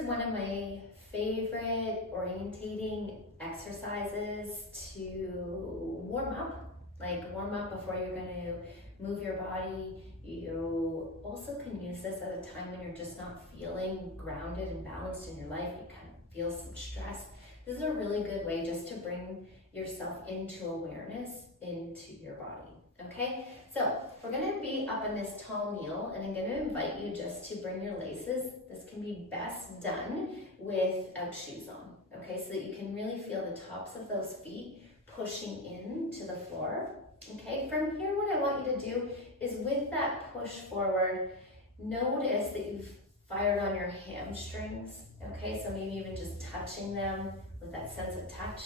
is one of my favorite orientating exercises to warm up. Like warm up before you're going to move your body. You also can use this at a time when you're just not feeling grounded and balanced in your life. You kind of feel some stress. This is a really good way just to bring yourself into awareness into your body. Okay, so we're going to be up in this tall kneel, and I'm going to invite you just to bring your laces. This can be best done without shoes on, okay, so that you can really feel the tops of those feet pushing into the floor. Okay, from here, what I want you to do is with that push forward, notice that you've fired on your hamstrings. Okay, so maybe even just touching them with that sense of touch.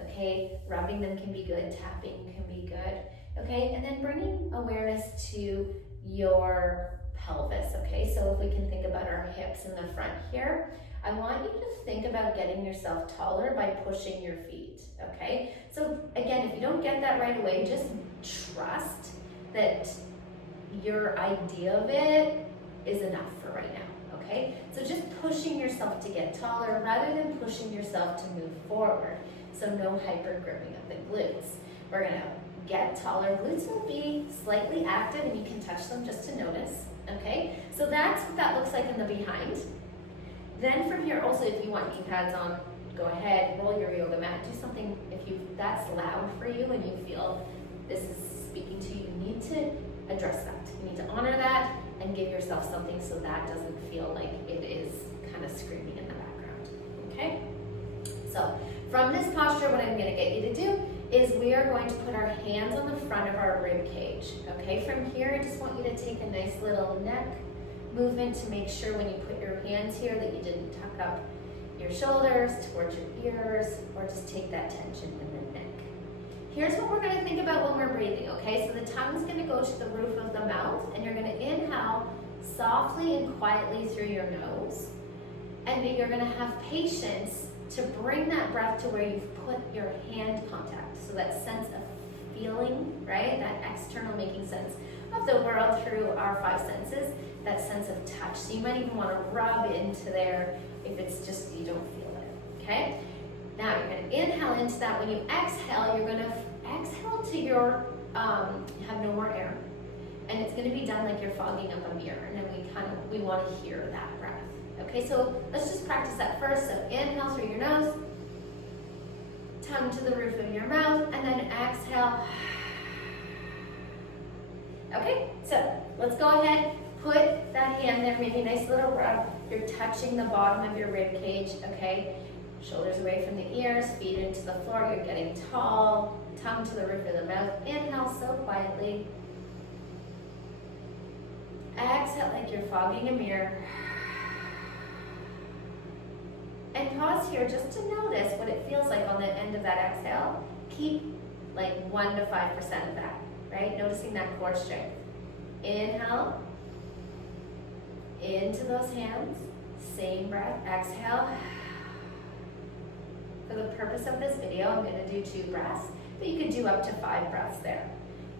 Okay, rubbing them can be good, tapping can be good. Okay, and then bringing awareness to your pelvis. Okay, so if we can think about our hips in the front here, I want you to think about getting yourself taller by pushing your feet. Okay, so again, if you don't get that right away, just trust that your idea of it is enough for right now. Okay, so just pushing yourself to get taller rather than pushing yourself to move forward. So no hyper gripping of the glutes. We're gonna get taller. Glutes will be slightly active and you can touch them just to notice. Okay, so that's what that looks like in the behind. Then from here also, if you want knee pads on, go ahead, roll your yoga mat, do something if that's loud for you and you feel this is speaking to you, you need to address that. You need to honor that and give yourself something so that doesn't feel like it is kind of screaming in the background. Okay, so from this posture, what I'm going to get you to do is we are going to put our hands on the front of our rib cage. Okay, from here, I just want you to take a nice little neck movement to make sure when you put your hands here that you didn't tuck up your shoulders towards your ears or just take that tension in the neck. Here's what we're going to think about when we're breathing, okay? So the tongue's going to go to the roof of the mouth and you're going to inhale softly and quietly through your nose. And then you're going to have patience to bring that breath to where you've put your hand contact. So that sense of feeling, right? That external making sense of the world through our five senses, that sense of touch. So you might even want to rub into there if it's just you don't feel it, okay? Now you're going to inhale into that. When you exhale, you're going to exhale to your, have no more air. And it's going to be done like you're fogging up a mirror. And then we want to hear that breath. Okay, so let's just practice that first. So inhale through your nose, tongue to the roof of your mouth, and then exhale. Okay, so let's go ahead, put that hand there, maybe a nice little rub. You're touching the bottom of your rib cage, okay? Shoulders away from the ears, feet into the floor. You're getting tall, tongue to the roof of the mouth. Inhale so quietly. Exhale like you're fogging a mirror. And pause here just to notice what it feels like on the end of that exhale. Keep like 1 to 5% of that, right? Noticing that core strength. Inhale, into those hands, same breath, exhale. For the purpose of this video, I'm gonna do 2 breaths, but you could do up to 5 breaths there.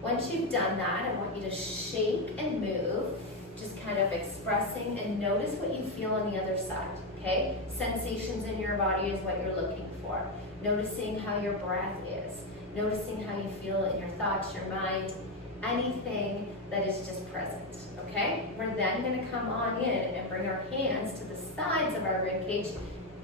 Once you've done that, I want you to shake and move, just kind of expressing and notice what you feel on the other side. Okay, sensations in your body is what you're looking for. Noticing how your breath is. Noticing how you feel in your thoughts, your mind, anything that is just present. Okay, we're then going to come on in and bring our hands to the sides of our rib cage.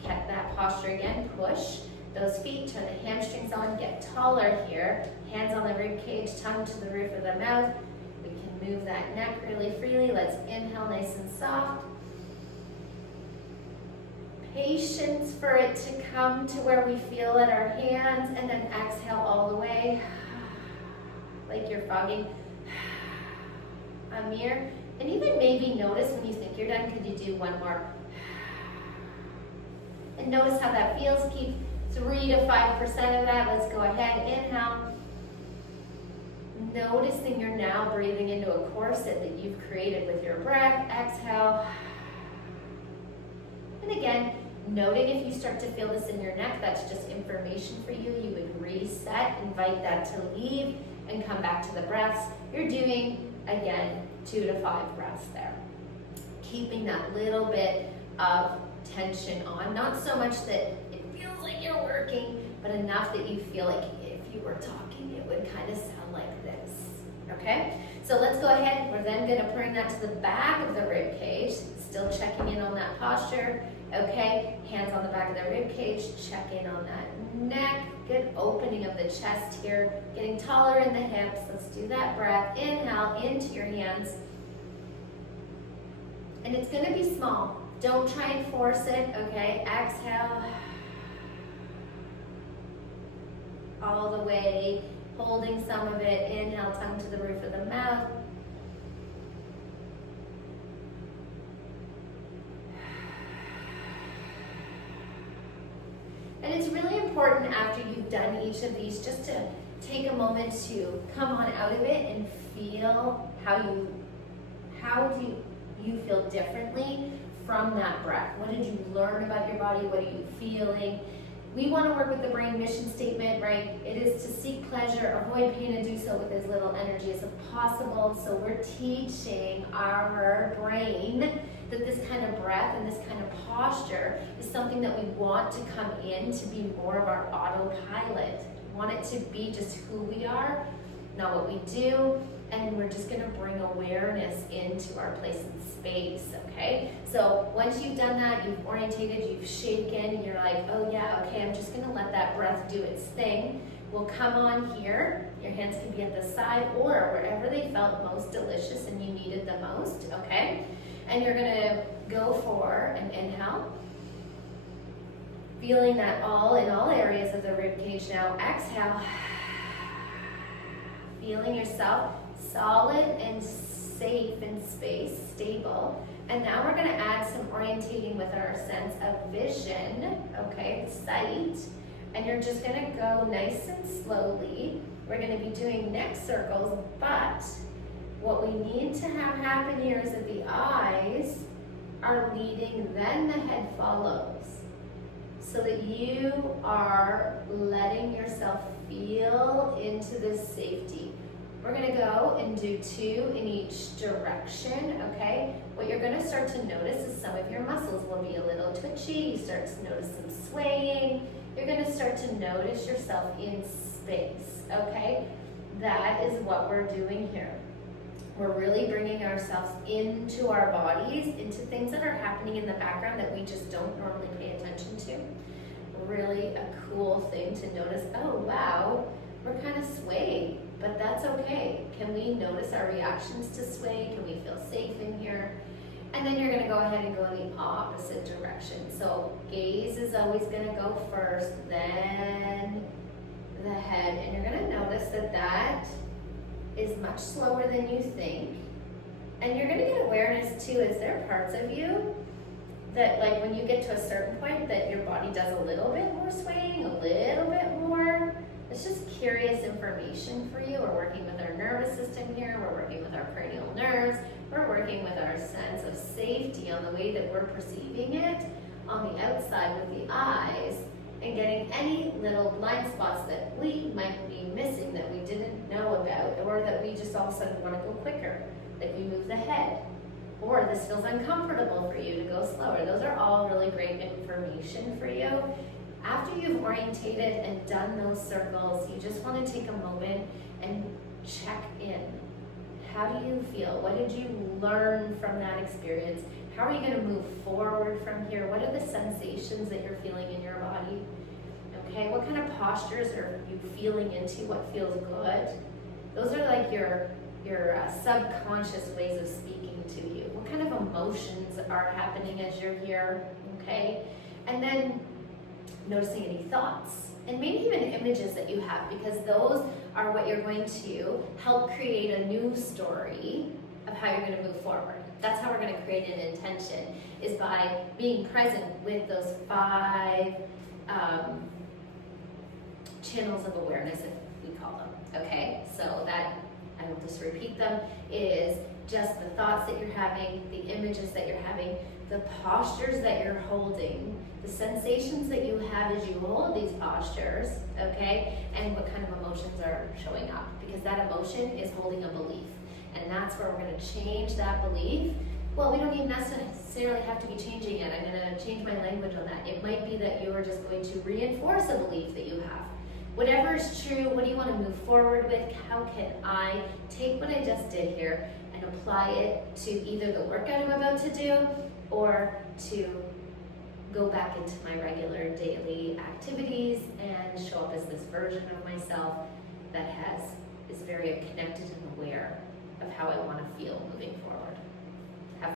Get that posture again. Push those feet, turn the hamstrings on, get taller here. Hands on the rib cage, tongue to the roof of the mouth. We can move that neck really freely. Let's inhale nice and soft. Patience for it to come to where we feel it, our hands, and then exhale all the way, like you're fogging a mirror. And even maybe notice when you think you're done, could you do one more? And notice how that feels. Keep 3 to 5% of that. Let's go ahead, inhale. Noticing you're now breathing into a corset that you've created with your breath. Exhale. And again, noting if you start to feel this in your neck, that's just information for you. You would reset, invite that to leave, and come back to the breaths. You're doing, again, 2 to 5 breaths there. Keeping that little bit of tension on. Not so much that it feels like you're working, but enough that you feel like if you were talking, it would kind of sound like this. Okay? So let's go ahead. We're then going to bring that to the back of the rib cage. Still checking in on that posture. Okay? Hands on the back of the rib cage. Check in on that neck. Good opening of the chest here. Getting taller in the hips. Let's do that breath. Inhale into your hands. And it's going to be small. Don't try and force it. Okay? Exhale. All the way. Holding some of it. Inhale, tongue to the roof of the mouth. And it's really important after you've done each of these just to take a moment to come on out of it and feel how do you feel differently from that breath. What did you learn about your body? What are you feeling? We want to work with the brain mission statement, right? It is to seek pleasure, avoid pain, and do so with as little energy as possible. So we're teaching our brain that this kind of breath and this kind of posture is something that we want to come in to be more of our autopilot. We want it to be just who we are, not what we do, and we're just going to bring awareness into our place in space, okay? So once you've done that, you've orientated, you've shaken, and you're like, oh yeah, okay, I'm just going to let that breath do its thing. We'll come on here. Your hands can be at the side or wherever they felt most delicious and you needed the most, okay? And you're going to go for an inhale. Feeling that in all areas of the rib cage now. Exhale. Feeling yourself solid and safe in space, stable. And now we're going to add some orientating with our sense of vision, okay, sight. And you're just going to go nice and slowly. We're going to be doing neck circles, but what we need to have happen here is that the eyes are leading, then the head follows. So that you are letting yourself feel into this safety. We're going to go and do 2 in each direction, okay? What you're going to start to notice is some of your muscles will be a little twitchy. You start to notice some swaying. You're going to start to notice yourself in space, okay? That is what we're doing here. We're really bringing ourselves into our bodies, into things that are happening in the background that we just don't normally pay attention to. Really a cool thing to notice. Oh, wow, we're kind of swayed, but that's okay. Can we notice our reactions to sway? Can we feel safe in here? And then you're going to go ahead and go in the opposite direction. So gaze is always going to go first, then the head. And you're going to notice that that is much slower than you think. And you're going to get awareness too. Is there parts of you that, like, when you get to a certain point that your body does a little bit more swaying, a little bit more? It's just curious information for you. We're working with our nervous system here. We're working with our cranial nerves. We're working with our sense of safety on the way that we're perceiving it on the outside with the eyes, and getting any little blind spots that we might be missing that we didn't know about, or that we just all of a sudden want to go quicker, like we move the head, or this feels uncomfortable for you to go slower. Those are all really great information for you. After you've orientated and done those circles, you just want to take a moment and check in. How do you feel? What did you learn from that experience? How are you going to move forward from here? What are the sensations that you're feeling in your body? Okay, what kind of postures are you feeling into? What feels good? Those are like your subconscious ways of speaking to you. What kind of emotions are happening as you're here? Okay, and then noticing any thoughts and maybe even images that you have, because those are what you're going to help create a new story of how you're going to move forward. That's how we're going to create an intention, is by being present with those 5 channels of awareness, if we call them. Okay, so that, I will just repeat them, is just the thoughts that you're having, the images that you're having, the postures that you're holding, the sensations that you have as you hold these postures, okay, and what kind of emotions are showing up, because that emotion is holding a belief. And that's where we're going to change that belief Well, we don't even necessarily have to be changing it. I'm going to change my language on that. It might be that you're just going to reinforce a belief that you have. Whatever is true, what do you want to move forward with? How can I take what I just did here and apply it to either the workout I'm about to do or to go back into my regular daily activities and show up as this version of myself that is very connected and aware of how I want to feel moving forward.